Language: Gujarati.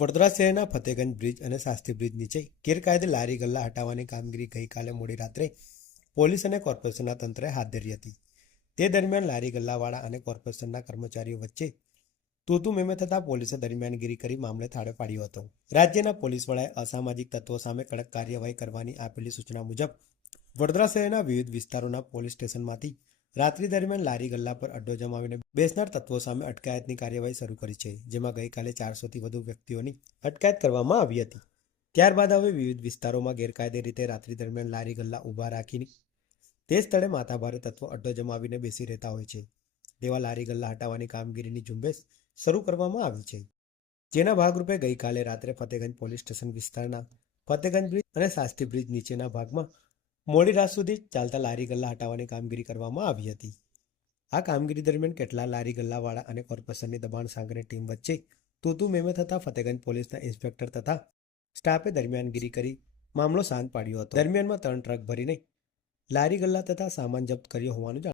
વડોદરા શહેરના ફતેગંજ બ્રિજ અને શાસ્ત્રી બ્રિજ નીચે ગેરકાયદે લારી ગલ્લા હટાવવાની કામગીરી ગઈકાલે મોડી રાત્રે પોલીસ અને કોર્પોરેશનના તંત્રએ હાથ ધરી હતી. તે દરમિયાન લારી ગલ્લાવાળા અને કોર્પોરેશનના કર્મચારીઓ વચ્ચે તૂતુ મેમે થતા પોલીસે દરમિયાનગીરી કરી મામલે થાળે પાડ્યો હતો. રાજ્યના પોલીસ વડાએ અસામાજિક તત્વો સામે કડક કાર્યવાહી કરવાની આપેલી સૂચના મુજબ વડોદરા શહેરના વિવિધ વિસ્તારોના પોલીસ સ્ટેશનમાંથી રાત્રિ દરમિયાન લારી ગલ્લા પર અડ્ડો જમાવીને બેસનાર તત્વો સામે અટકાયતની કાર્યવાહી શરૂ કરી છે, જેમાં ગઈકાલે 400થી વધુ વ્યક્તિઓની અટકાયત કરવામાં આવી હતી. ત્યારબાદ હવે વિવિધ વિસ્તારોમાં ગેરકાયદે રીતે રાત્રિ દરમિયાન લારી ગલ્લા ઊભા રાખીને તે સ્થળે માથાભારે તત્વો અડ્ડો જમાવીને બેસી રહેતા હોય છે તેવા લારી ગલ્લા હટાવવાની કામગીરીની ઝુંબેશ શરૂ કરવામાં આવી છે. જેના ભાગરૂપે ગઈકાલે રાત્રે ફતેગંજ પોલીસ સ્ટેશન વિસ્તારના ફતેગંજ બ્રિજ અને શાસ્ત્રી બ્રિજ નીચેના ભાગમાં મોડી રાત સુધી ચાલતા લારી ગલ્લા હટાવવાની કામગીરી કરવામાં આવી હતી. આ કામગીરી દરમિયાન કેટલા લારી ગલ્લાવાળા અને કોર્પોરેશનની દબાણ સાંકળની ટીમ વચ્ચે તૂતુ મેમે થતા ફતેગંજ પોલીસના ઇન્સ્પેક્ટર તથા સ્ટાફે દરમિયાનગીરી કરી મામલો શાંત પાડ્યો હતો. દરમિયાનમાં 3 ટ્રક ભરીને લારી ગલ્લા તથા સામાન જપ્ત કર્યો હોવાનું